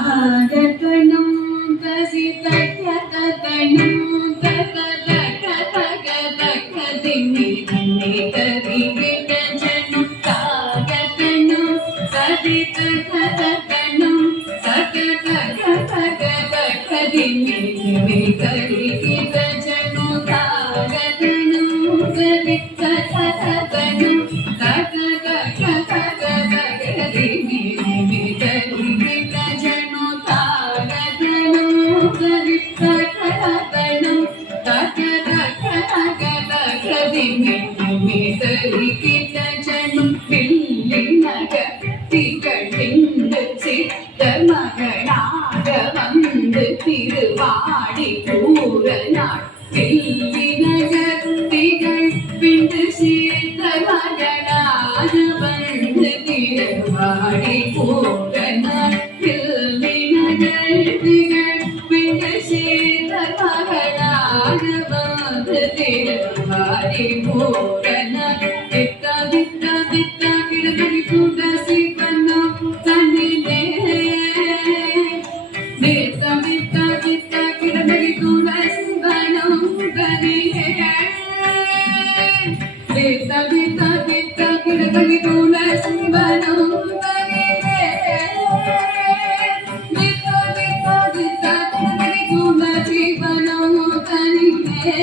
தாகதனம் தசிதகதனம் தகதகதகதினி தினி தரி விடஜனம் தாகதனம் சதிதகதனம் தகதகதகதினி தினி தரி விடஜனம் தாகதனம் சதிதகதனம் தகதகதகதினி தினி தரி மகனாக வந்து திருவாடி பூரநாள் தில்லினகத்திகள் பிண்டு சீர்த்த மகனாக வந்து திருவாடி பூரநாள் தில்லினகத்திகள் பிண்டு சீர்த்த மகனாக வந்து திருவாடி பூரநாள் தித்தா தித்தா தித்தா கிடதடி கூடசி பண்ணம் தன்னிலே தித்தா தித்தா தித்தா கிடதடி கூடசி பண்ணம் தன்னிலே தித்தா தித்தா தித்தா கிடதடி கூடசி பண்ணம் தன்னிலே தித்தா தித்தா தித்தா கிடதடி கூடசி பண்ணம் தன்னிலே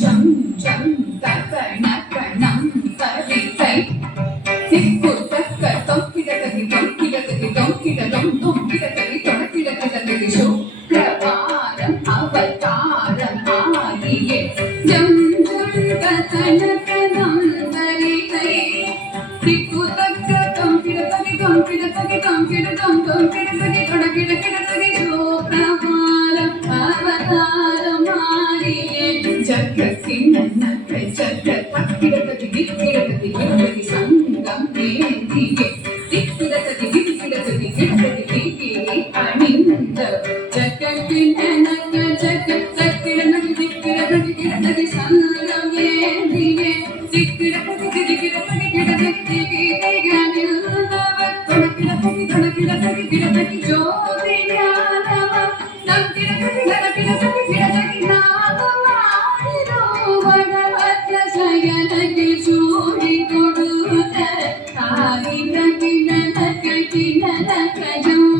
ஜம் ஜம் தக்க நக்க நம் தரித்தை திக்கு தக்க தொங்கிடகதி தொங்கிடகதி தொங்கிடதம் தொங்கிடகதி தொடக்கிடகதி சுக்கிரவாரம் அவதாரம் ஆகியே ஜம் ஜம் தக்க நக்க நம் தரித்தை திக்கு தக்க தொங்கிடகதி தொங்கிடகதி தொங்கிடதம் தொங்கிடகதி தொடக்கிடகதி சுக்கிரவாரம் அவதாரம் ஆகியே ஜகத்தின் நன்மை ஜக தக்கிடகதி கிடகதி கிடகதி சங்கம் ஏந்தியே திக்கிடகதி கிடகதி கிடகதி கிடகதி அணிந்த ஜகத்தின் நன்மை ஜக தக்கிடகதி கிடகதி கிடகதி சங்கம் ஏந்தியே திக்கிடகதி கிடகதி கிடகதி கிடகதி அணிந்தவர் தொடக்கிடகதி தொடக்கிடகதி கிடகதி ஜோதி ஞானமம் நம் கிடகதி கிடகதி கிடகதி நாமம் சயனக்கு சூடி கொடுத்த தாயின கிணக்க கிணக்க ஜம்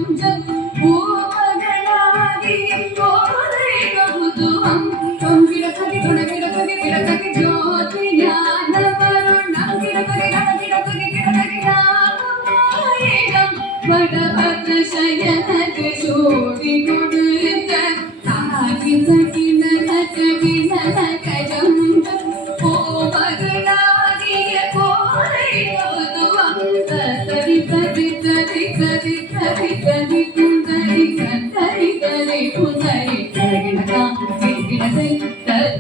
பூமகளாதி கோதை கௌதுவம் தொங்கிடகதி தொடகிடகதி கிடகதி ஜோதி ஞான வருணம் கிடகதி கிடகதி கிடகதி நாமமாயிரம் வடபத்ர சயனக்கு சூடி கொடுத்த தாயின கிணக்க கிணக்க ஜம் தரி தரி தரி தரி தரி தரி குந்தரி கந்தரி தரி குந்தரி தரிகிடதா கிடதை தரி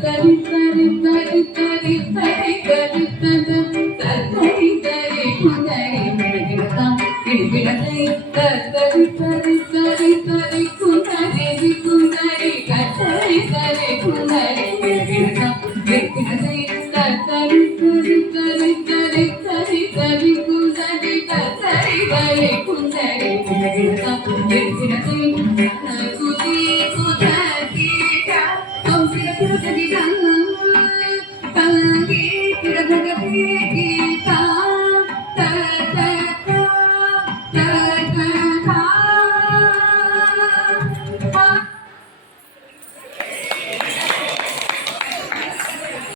தரி தரி தரி தரி தரி தரி தரி குந்தரி கிடகிடதா கிடகிடதை தரி தரி தரி தரி குந்தரி குந்தரி கந்தரி தரி குந்தரி கிடகிடதா கிடகிடதை தரி தரி தரி தரி தரி தரி குந்தரி கந்தரி தரி குந்தரி கிடகிடதா கிடகிடதை